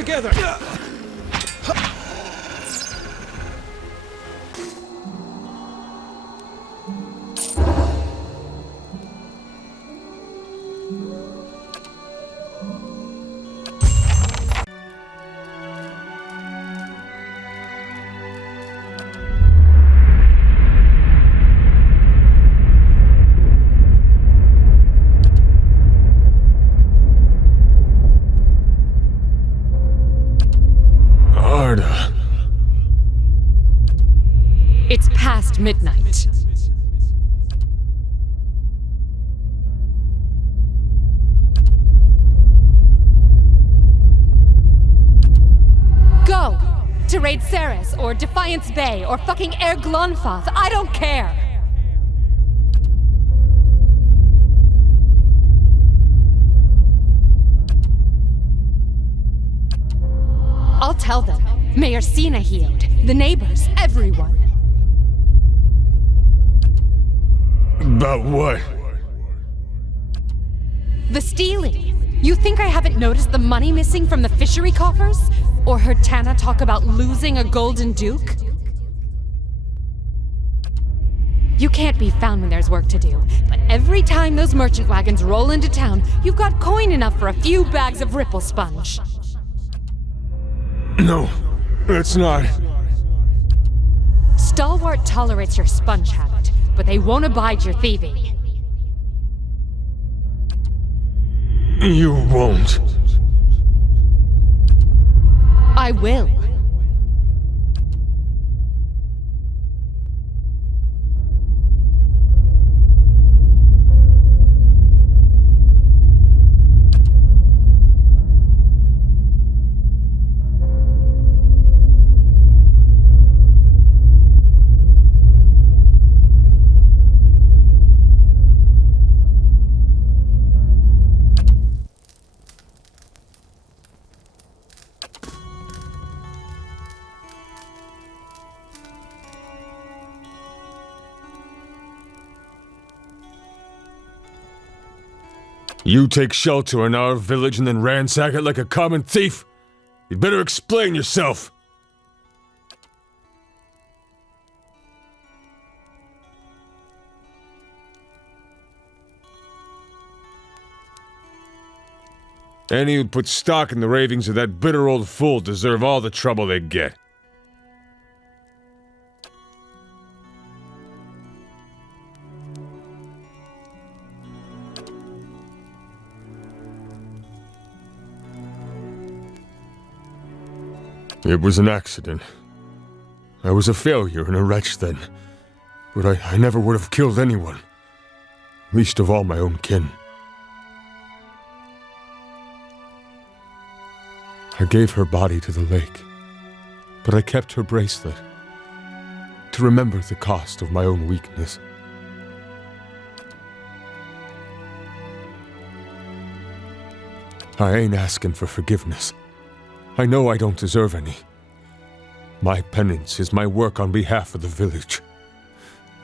together! It's past midnight. Go! To raid Ceres, or Defiance Bay, or fucking Air Glonfoth, I don't care! I'll tell them. Mayor Sina healed. The neighbors, everyone. About what? The stealing. You think I haven't noticed the money missing from the fishery coffers? Or heard Tana talk about losing a golden duke? You can't be found when there's work to do, but every time those merchant wagons roll into town, you've got coin enough for a few bags of ripple sponge. No, it's not. Stalwart tolerates your sponge habit, but they won't abide your thieving. You won't. I will. You take shelter in our village and then ransack it like a common thief? You'd better explain yourself! Any who put stock in the ravings of that bitter old fool deserve all the trouble they get. It was an accident. I was a failure and a wretch then, but I never would have killed anyone, least of all my own kin. I gave her body to the lake, but I kept her bracelet, to remember the cost of my own weakness. I ain't asking for forgiveness. I know I don't deserve any. My penance is my work on behalf of the village,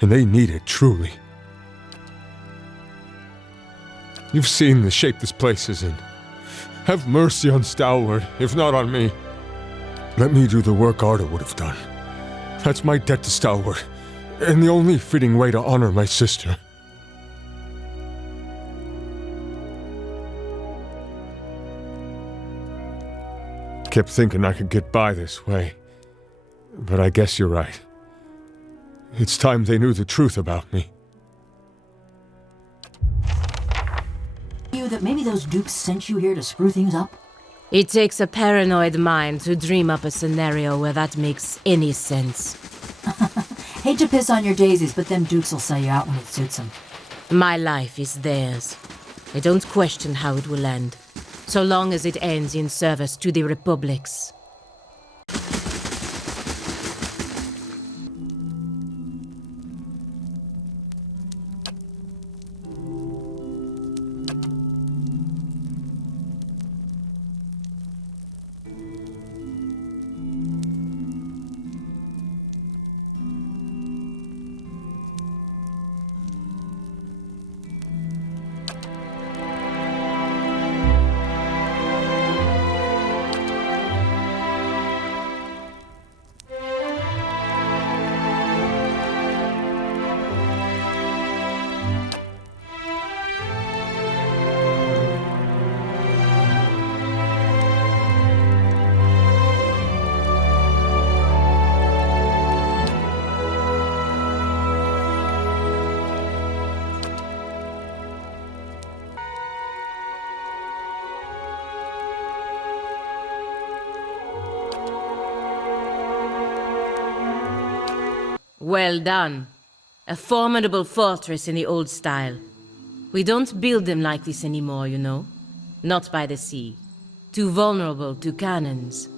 and they need it truly. You've seen the shape this place is in. Have mercy on Stalwart, if not on me. Let me do the work Arda would have done. That's my debt to Stalwart, and the only fitting way to honor my sister. Kept thinking I could get by this way, but I guess you're right. It's time they knew the truth about me. You that maybe those dukes sent you here to screw things up? It takes a paranoid mind to dream up a scenario where that makes any sense. Hate to piss on your daisies, but them dukes will sell you out when it suits them. My life is theirs. I don't question how it will end, so long as it ends in service to the Republics. Well done. A formidable fortress in the old style. We don't build them like this anymore, you know. Not by the sea. Too vulnerable to cannons.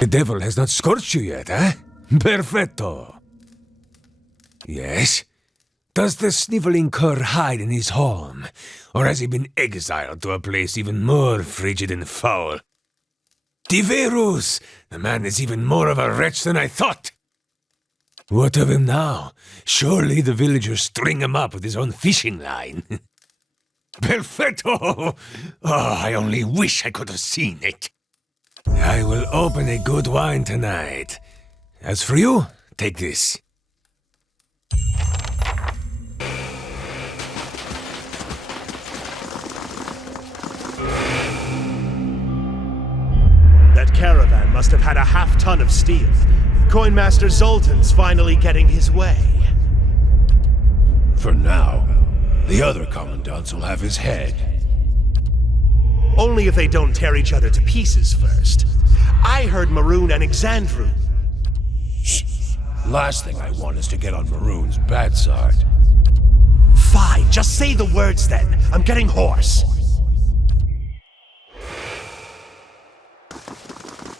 The devil has not scorched you yet, eh? Perfetto. Yes? Does the sniveling cur hide in his home? Or has he been exiled to a place even more frigid and foul? Diverus! The man is even more of a wretch than I thought! What of him now? Surely the villagers string him up with his own fishing line. Perfetto! Oh, I only wish I could have seen it. I will open a good wine tonight. As for you, take this. That caravan must have had a half-ton of steel. Coinmaster Zoltan's finally getting his way. For now, the other commandants will have his head. Only if they don't tear each other to pieces first. I heard Maroon and Exandru. Last thing I want is to get on Maroon's bad side. Fine, just say the words then. I'm getting hoarse.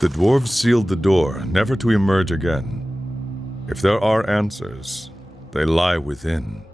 The dwarves sealed the door, never to emerge again. If there are answers, they lie within.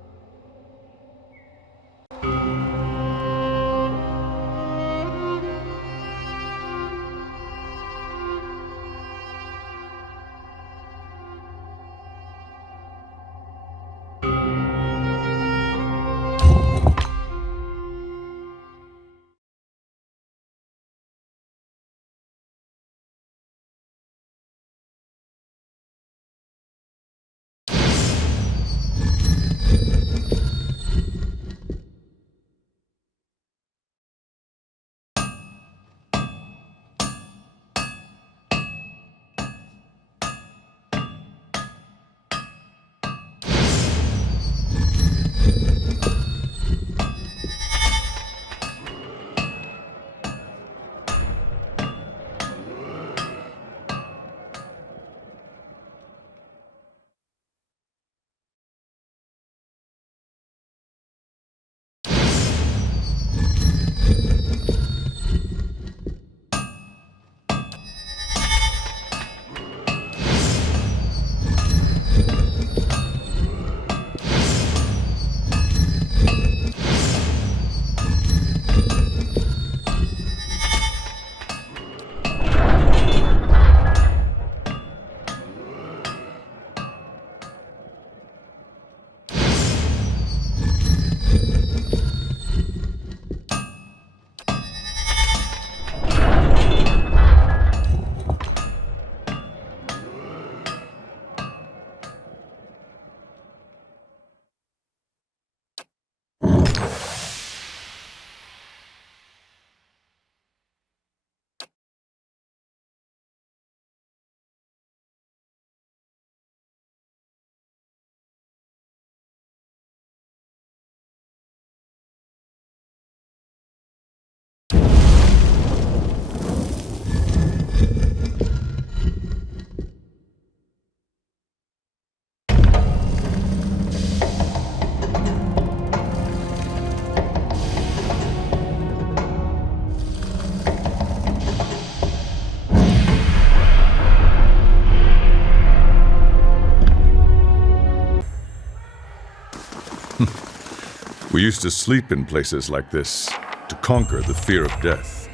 We used to sleep in places like this to conquer the fear of death.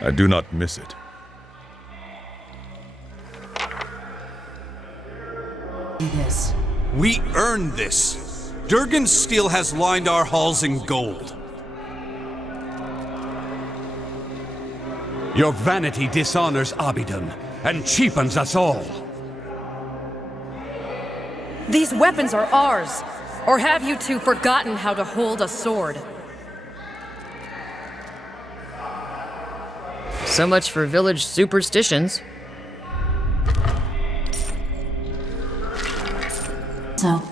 I do not miss it. Do this. We earned this. Durgan's steel has lined our halls in gold. Your vanity dishonors Abidan and cheapens us all. These weapons are ours. Or have you two forgotten how to hold a sword? So much for village superstitions. So,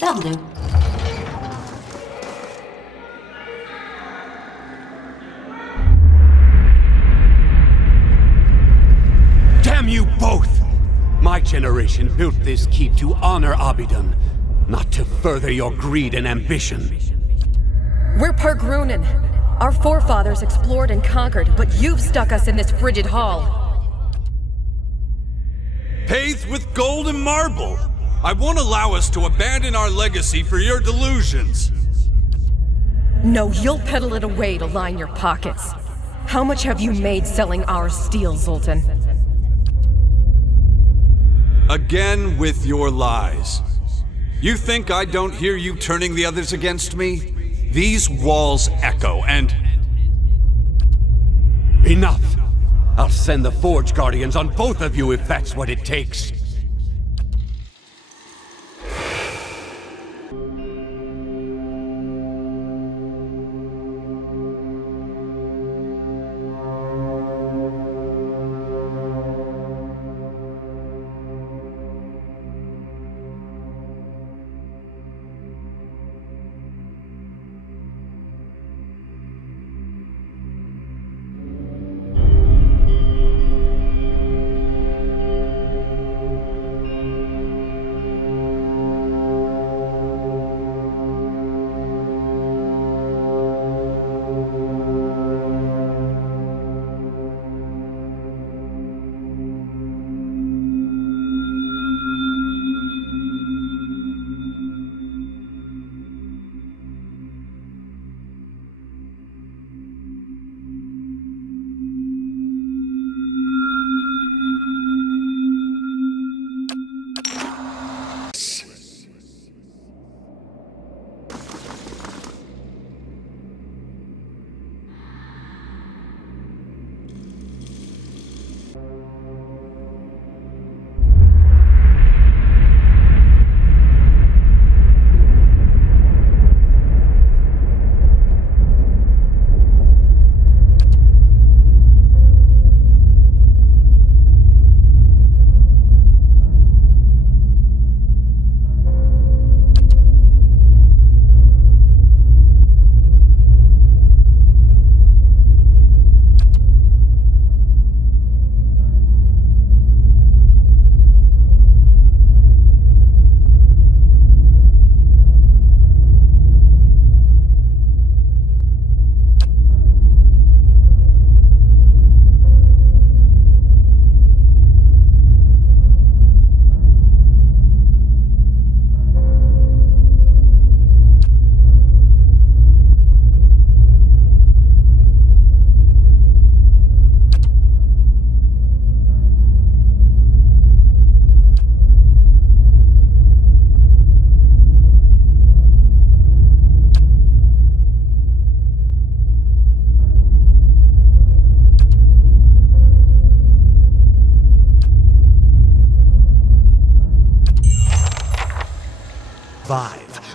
that'll do. Damn you both! My generation built this keep to honor Abidan, not to further your greed and ambition. We're Pergrunin. Our forefathers explored and conquered, but you've stuck us in this frigid hall. Paved with gold and marble. I won't allow us to abandon our legacy for your delusions. No, you'll peddle it away to line your pockets. How much have you made selling our steel, Zoltan? Again with your lies. You think I don't hear you turning the others against me? These walls echo, and... Enough! I'll send the Forge Guardians on both of you if that's what it takes.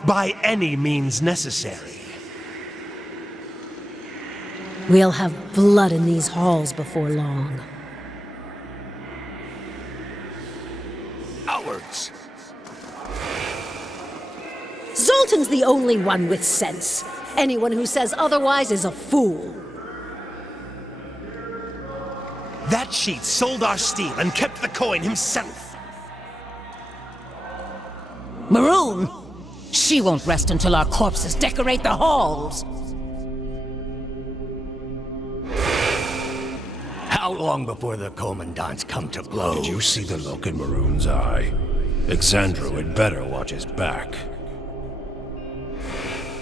By any means necessary. We'll have blood in these halls before long. Cowards! Zoltan's the only one with sense. Anyone who says otherwise is a fool. That cheat sold our steel and kept the coin himself. Maroon! She won't rest until our corpses decorate the halls! How long before the commandants come to blows? Did you see the look in Maroon's eye? Exandro had better watch his back.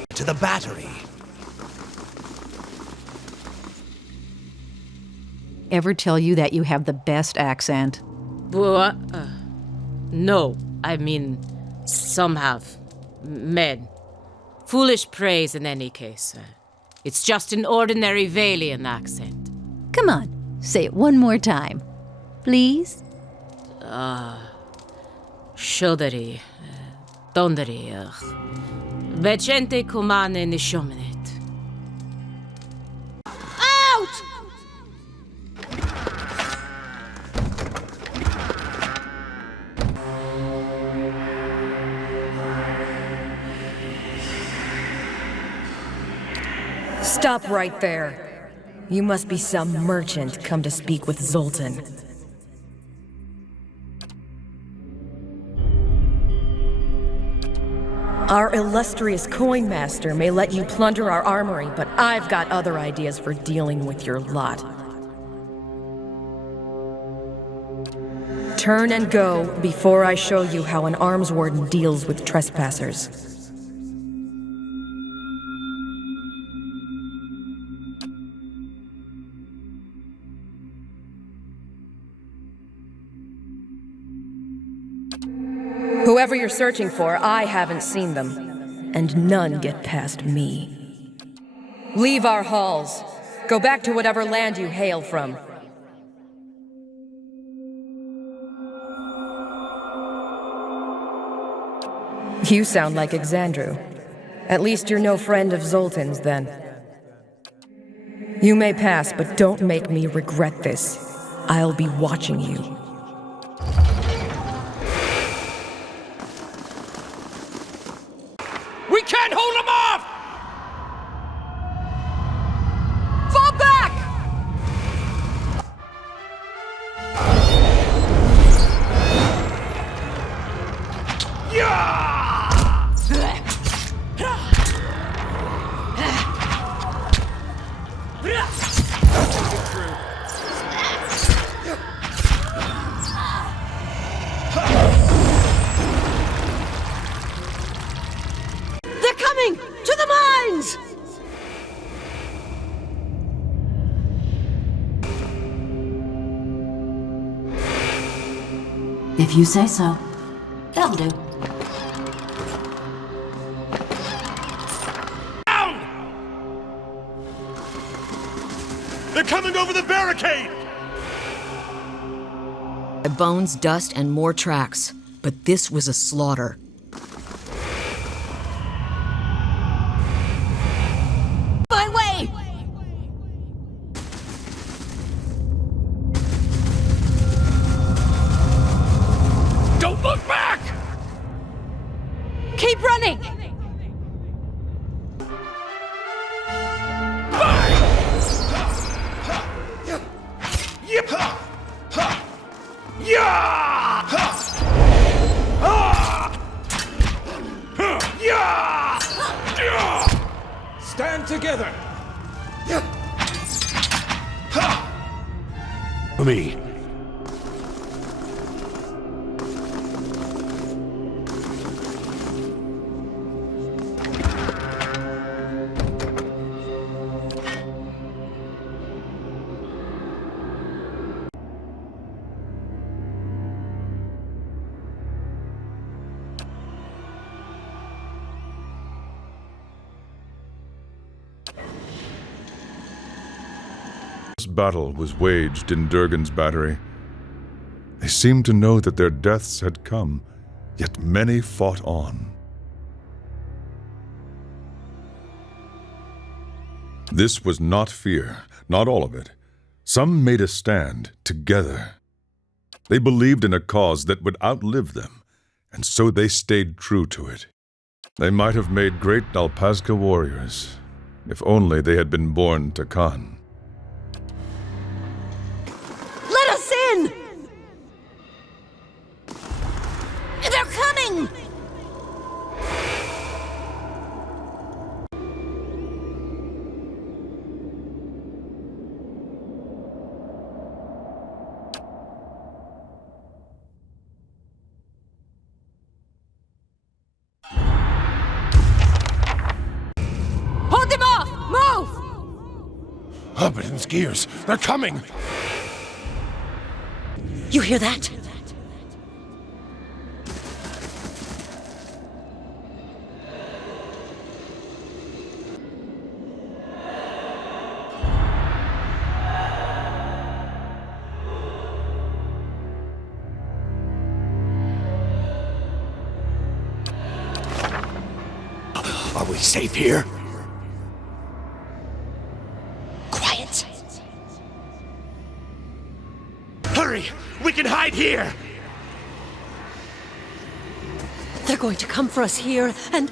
To the battery. Ever tell you that you have the best accent? No, I mean, some have. Men. Foolish praise in any case. It's just an ordinary Valian accent. Come on, say it one more time. Please? Shodari. Tondari. Vecente comane nishomenet. Out! Stop right there. You must be some merchant come to speak with Zoltan. Our illustrious coin master may let you plunder our armory, but I've got other ideas for dealing with your lot. Turn and go before I show you how an arms warden deals with trespassers. Whoever you're searching for, I haven't seen them, and none get past me. Leave our halls. Go back to whatever land you hail from. You sound like Exandru. At least you're no friend of Zoltan's, then. You may pass, but don't make me regret this. I'll be watching you. We can't hold him off! Fall back! They're coming! To the mines! If you say so. That'll do. They're coming over the barricade! Bones, dust, and more tracks. But this was a slaughter. My way! Don't look back! Keep running! Stand together! Me. This battle was waged in Durgan's battery. They seemed to know that their deaths had come, yet many fought on. This was not fear, not all of it. Some made a stand together. They believed in a cause that would outlive them, and so they stayed true to it. They might have made great Alpazka warriors, if only they had been born to Khan. Let us in! They're coming! Hold them off! Move! Obsidian's gears! They're coming! You hear that? Are we safe here? Quiet. Hurry! We can hide here! They're going to come for us here, and...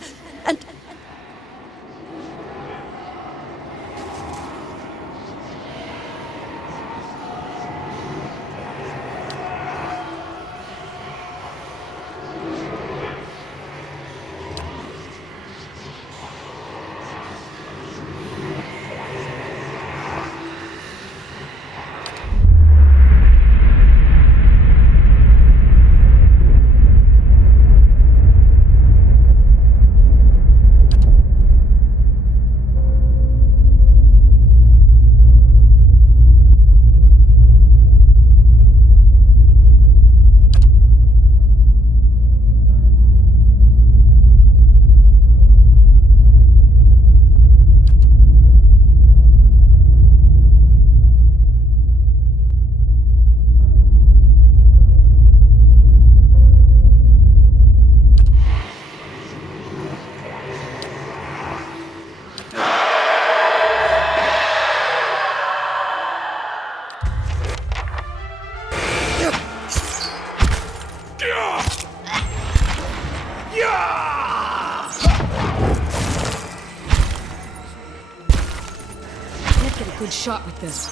Good shot with this.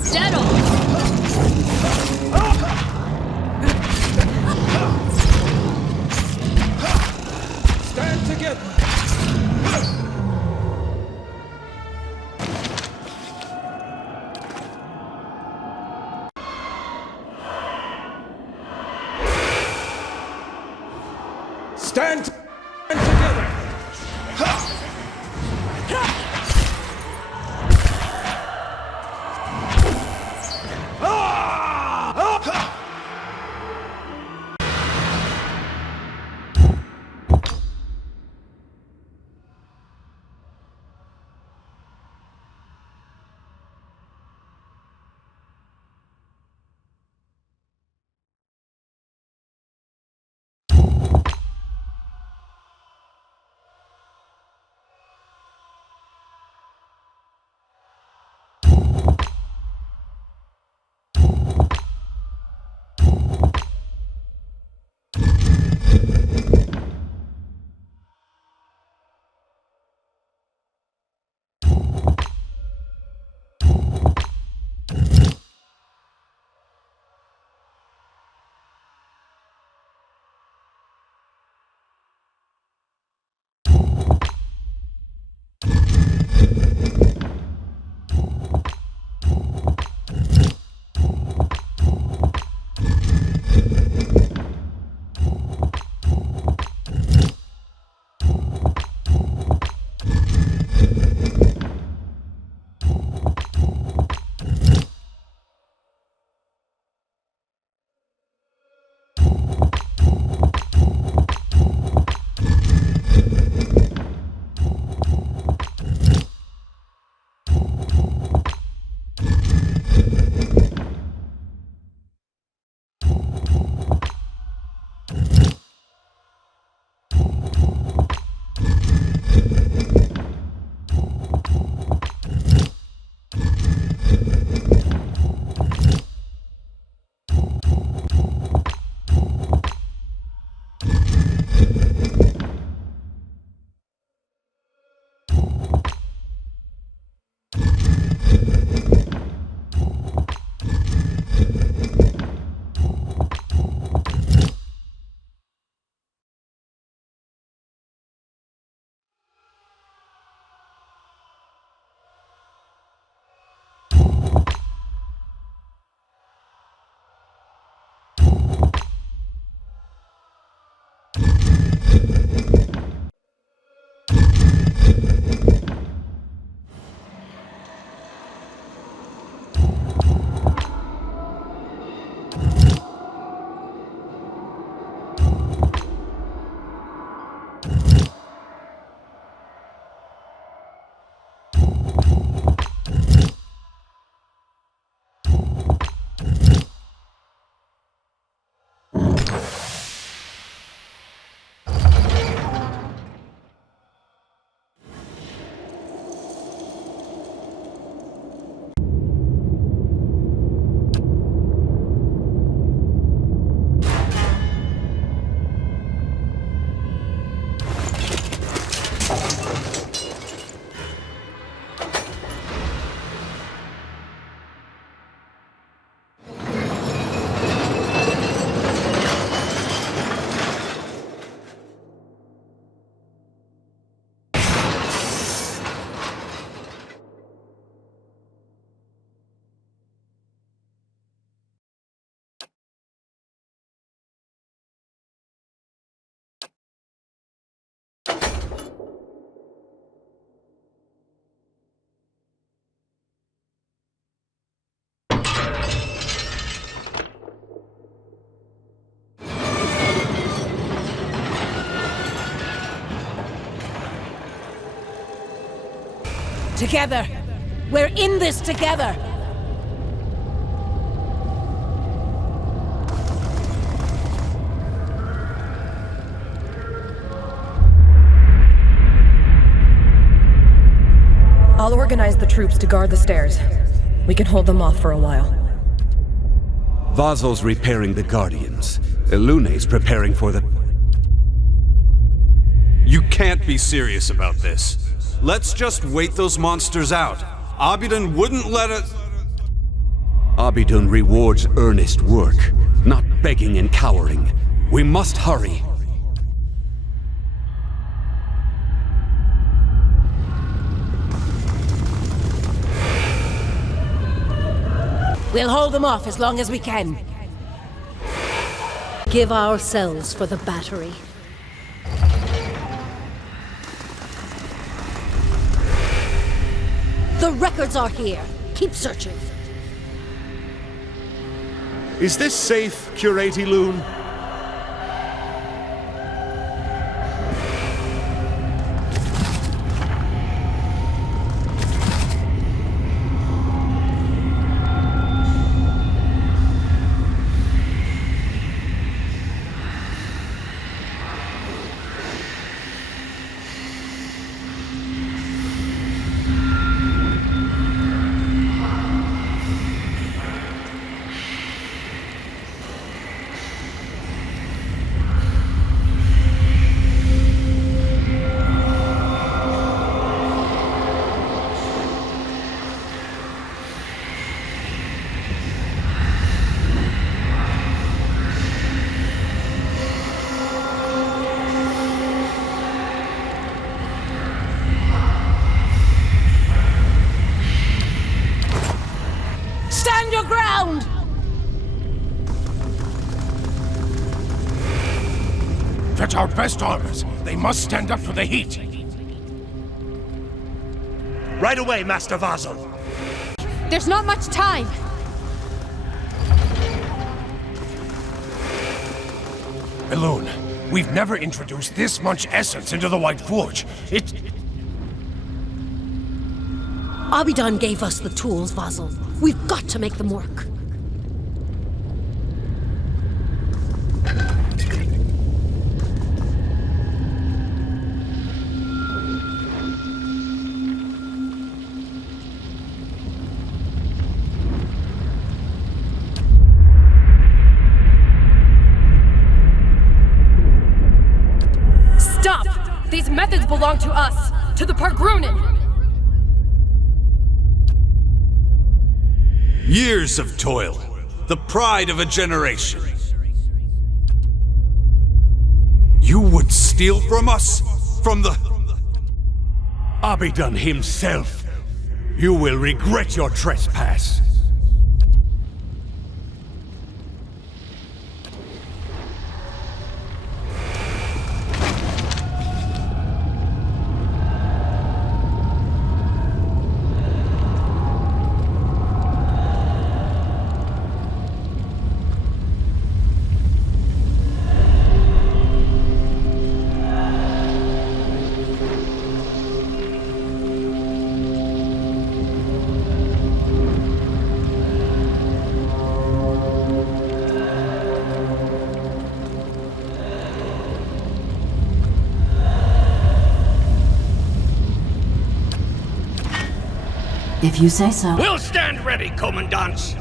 Settle! Stand together! Stand together! Together. We're in this together. I'll organize the troops to guard the stairs. We can hold them off for a while. Vazel's repairing the Guardians. Ilune's preparing for the... You can't be serious about this. Let's just wait those monsters out. Obsidian wouldn't let us... Obsidian rewards earnest work, not begging and cowering. We must hurry. We'll hold them off as long as we can. Give ourselves for the battery. The records are here. Keep searching. Is this safe, Curate Loon? Stand your ground! Fetch our best armors. They must stand up to the heat. Right away, Master Vazel. There's not much time. Elune, we've never introduced this much essence into the White Forge. Obsidian gave us the tools, Vazel. We've got to make them work. Stop! These methods belong to us, to the Pargrunin! Years of toil, the pride of a generation. You would steal from us? From the... Obsidian himself. You will regret your trespass. If you say so. We'll stand ready, Commandant.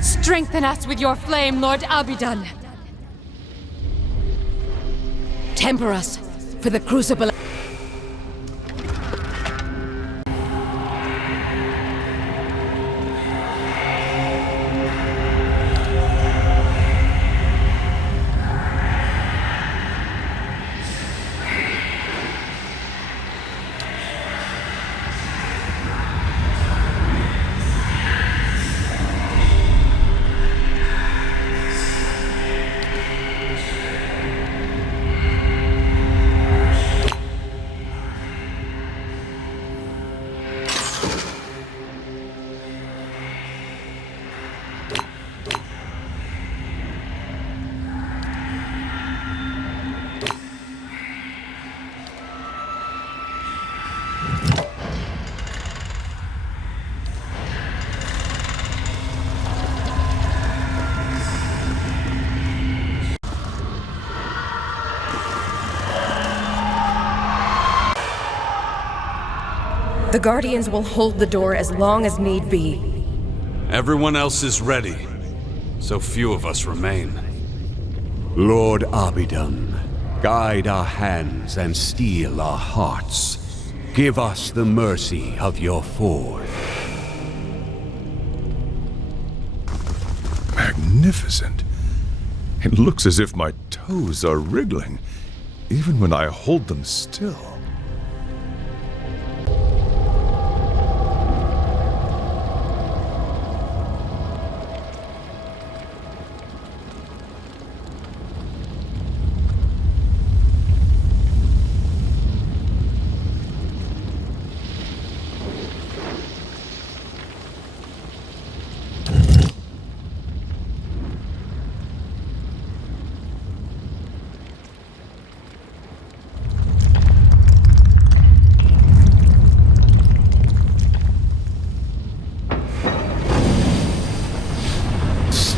Strengthen us with your flame, Lord Obsidian. Temper us for the crucible. The Guardians will hold the door as long as need be. Everyone else is ready. So few of us remain. Lord Abidan, guide our hands and steel our hearts. Give us the mercy of your forge. Magnificent. It looks as if my toes are wriggling, even when I hold them still.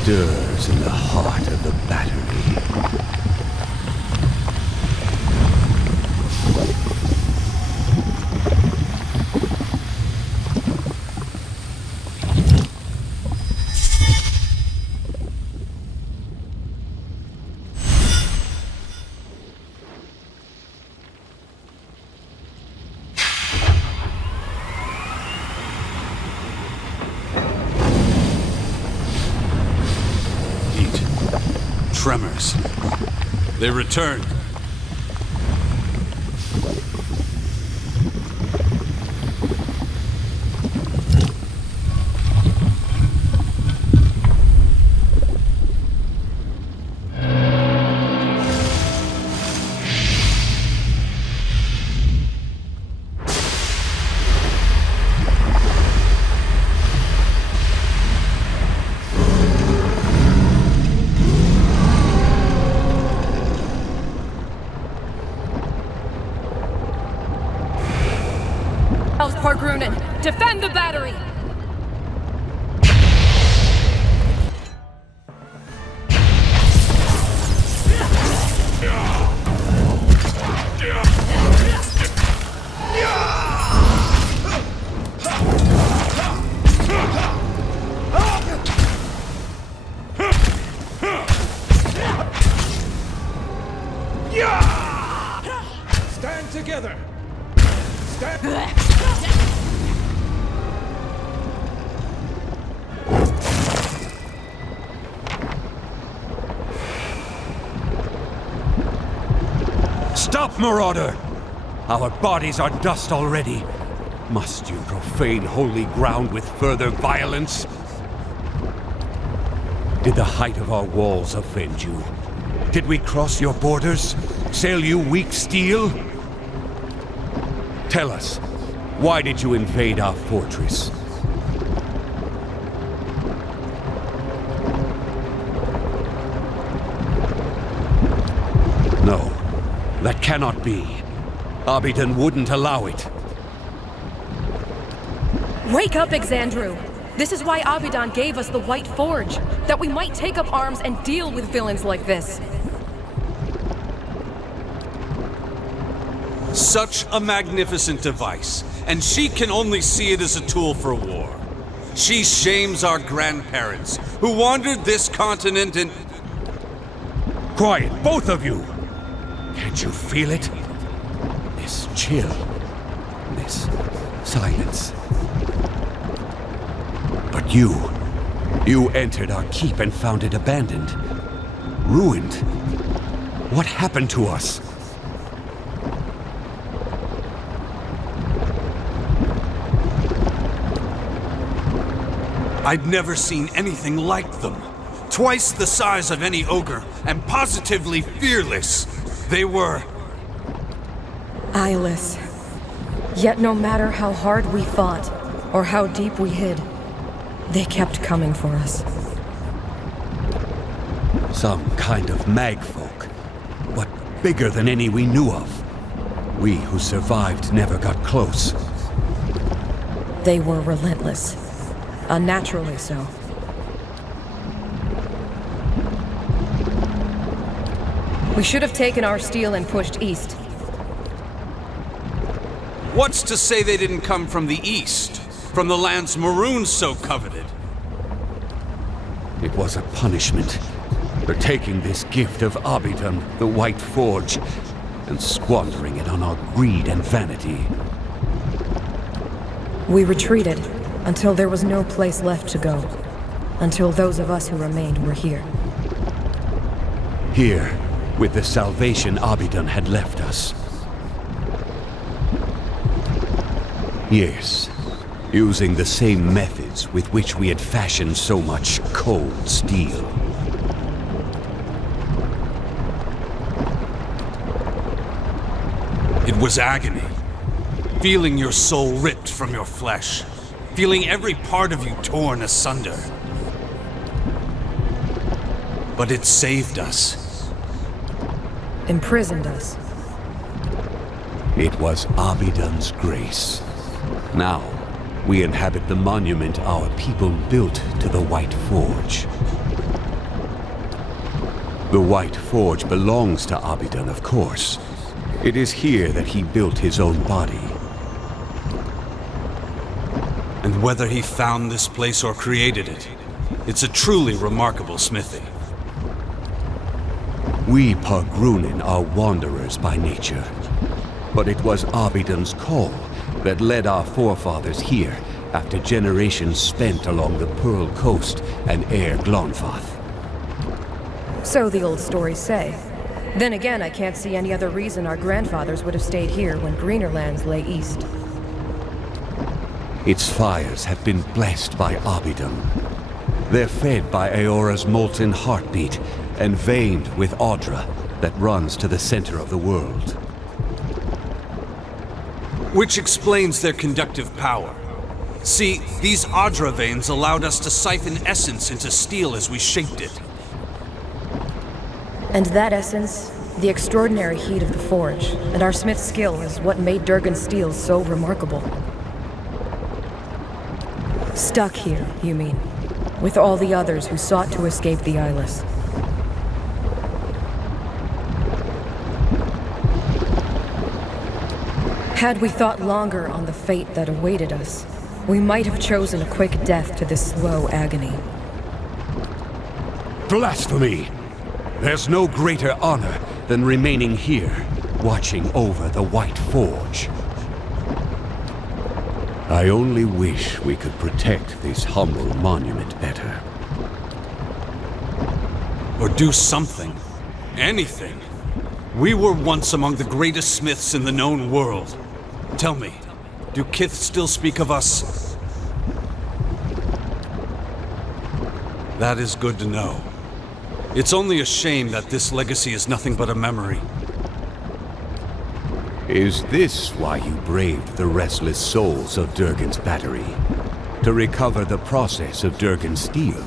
Stirs in the heart of the battery. Tremors. They returned. Defend the battery! Stand together! Stop, Marauder! Our bodies are dust already. Must you profane holy ground with further violence? Did the height of our walls offend you? Did we cross your borders? Sail you weak steel? Tell us, why did you invade our fortress? No, that cannot be. Abidan wouldn't allow it. Wake up, Exandru! This is why Abidan gave us the White Forge, that we might take up arms and deal with villains like this. Such a magnificent device, and she can only see it as a tool for war. She shames our grandparents, who wandered this continent and... Quiet, both of you! Can't you feel it? This chill, this silence. But you entered our keep and found it abandoned, ruined. What happened to us? I'd never seen anything like them. Twice the size of any ogre, and positively fearless. They were... eyeless. Yet no matter how hard we fought, or how deep we hid, they kept coming for us. Some kind of magfolk, but bigger than any we knew of. We who survived never got close. They were relentless. Unnaturally so. We should have taken our steel and pushed east. What's to say they didn't come from the east? From the lands Maroon so coveted? It was a punishment for taking this gift of Abidan, the White Forge, and squandering it on our greed and vanity. We retreated until there was no place left to go. Until those of us who remained were here. Here, with the salvation Abidan had left us. Yes, using the same methods with which we had fashioned so much cold steel. It was agony. Feeling your soul ripped from your flesh. Feeling every part of you torn asunder. But it saved us. Imprisoned us. It was Abidan's grace. Now, we inhabit the monument our people built to the White Forge. The White Forge belongs to Abidan, of course. It is here that he built his own body. And whether he found this place or created it, it's a truly remarkable smithy. We Pargrunin are wanderers by nature. But it was Abidan's call that led our forefathers here after generations spent along the Pearl Coast and Air Glonfath. So the old stories say. Then again, I can't see any other reason our grandfathers would have stayed here when greener lands lay east. Its fires have been blessed by Abidan. They're fed by Eora's molten heartbeat and veined with Audra that runs to the center of the world. Which explains their conductive power. See, these Audra veins allowed us to siphon essence into steel as we shaped it. And that essence, the extraordinary heat of the forge, and our smith's skill is what made Durgan's steel so remarkable. Stuck here, you mean, with all the others who sought to escape the Eyeless. Had we thought longer on the fate that awaited us, we might have chosen a quick death to this slow agony. Blasphemy! There's no greater honor than remaining here, watching over the White Forge. I only wish we could protect this humble monument better. Or do something. Anything. We were once among the greatest smiths in the known world. Tell me, do Kith still speak of us? That is good to know. It's only a shame that this legacy is nothing but a memory. Is this why you braved the restless souls of Durgan's battery? To recover the process of Durgan's steel?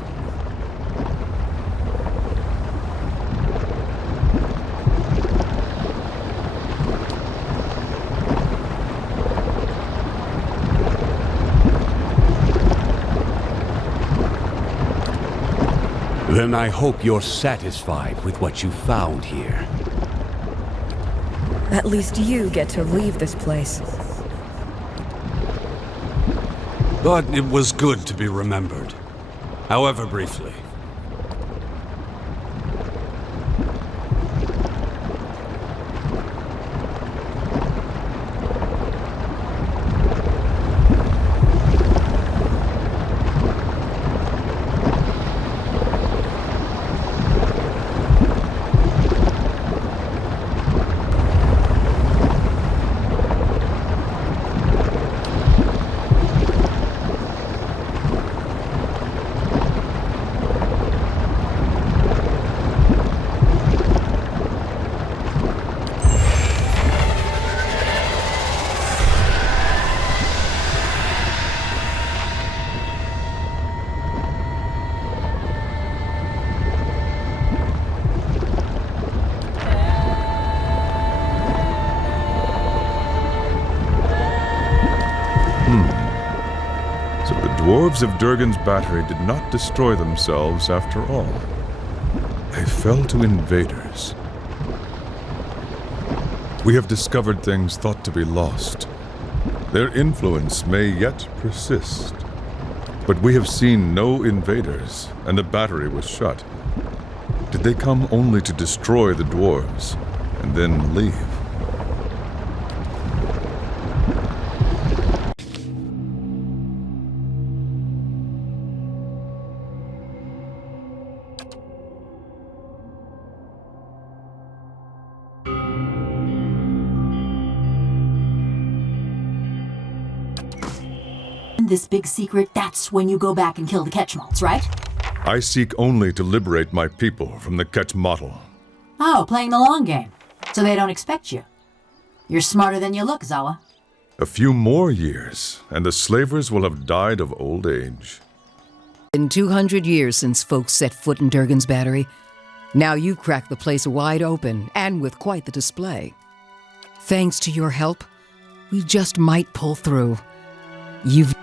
Then I hope you're satisfied with what you found here. At least you get to leave this place. But it was good to be remembered, however briefly. Dwarves of Durgan's battery did not destroy themselves after all. They fell to invaders. We have discovered things thought to be lost. Their influence may yet persist. But we have seen no invaders, and the battery was shut. Did they come only to destroy the dwarves, and then leave? This big secret, that's when you go back and kill the Ketchmalts, right? I seek only to liberate my people from the Ketchmotl. Oh, playing the long game. So they don't expect you. You're smarter than you look, Zawa. A few more years, and the slavers will have died of old age. Been 200 years since folks set foot in Durgan's battery. Now you've cracked the place wide open, and with quite the display. Thanks to your help, we just might pull through. You've...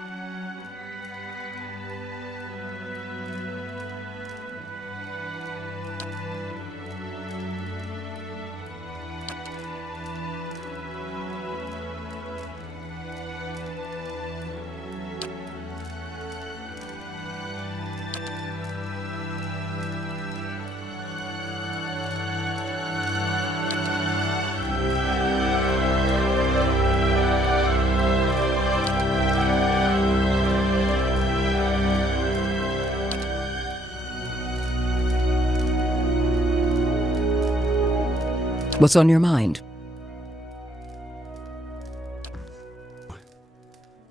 What's on your mind?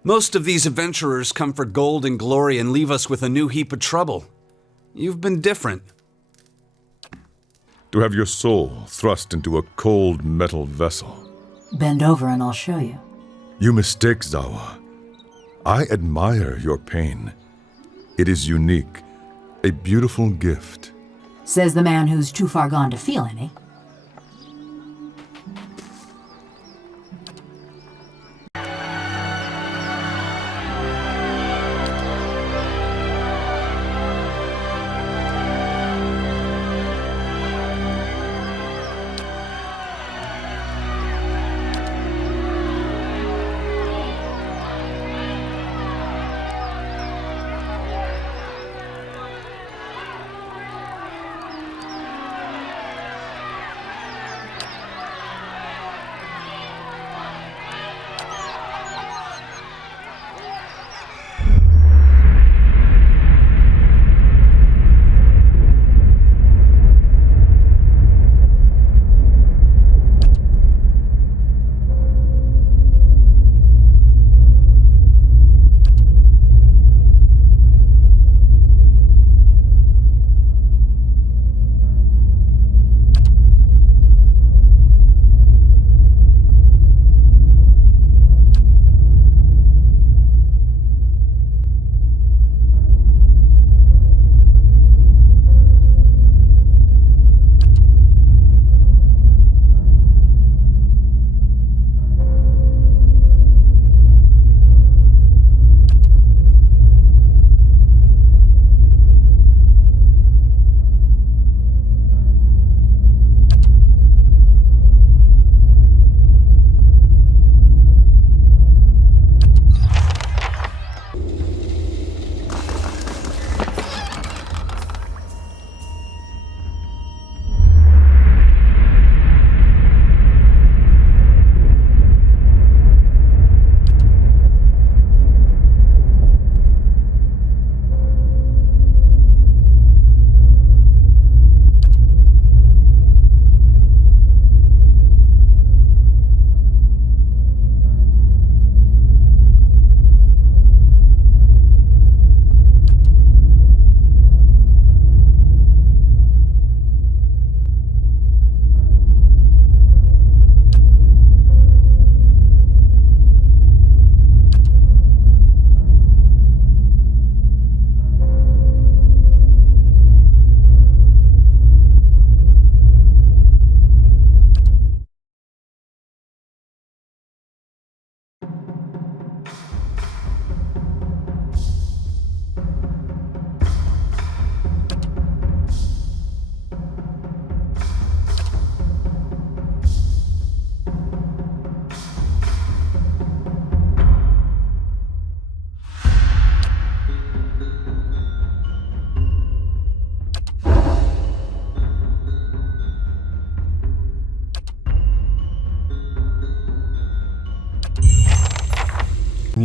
Most of these adventurers come for gold and glory and leave us with a new heap of trouble. You've been different. To have your soul thrust into a cold metal vessel. Bend over and I'll show you. You mistake, Zawa. I admire your pain. It is unique, a beautiful gift. Says the man who's too far gone to feel any.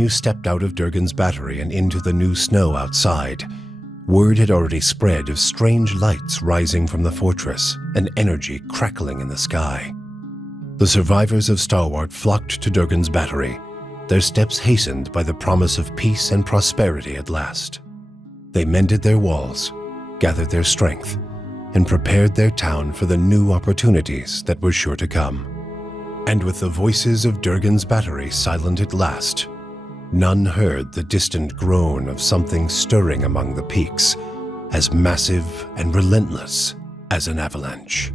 you stepped out of Durgan's battery and into the new snow outside, word had already spread of strange lights rising from the fortress and energy crackling in the sky. The survivors of Starward flocked to Durgan's battery, their steps hastened by the promise of peace and prosperity at last. They mended their walls, gathered their strength, and prepared their town for the new opportunities that were sure to come. And with the voices of Durgan's battery silent at last, none heard the distant groan of something stirring among the peaks, as massive and relentless as an avalanche.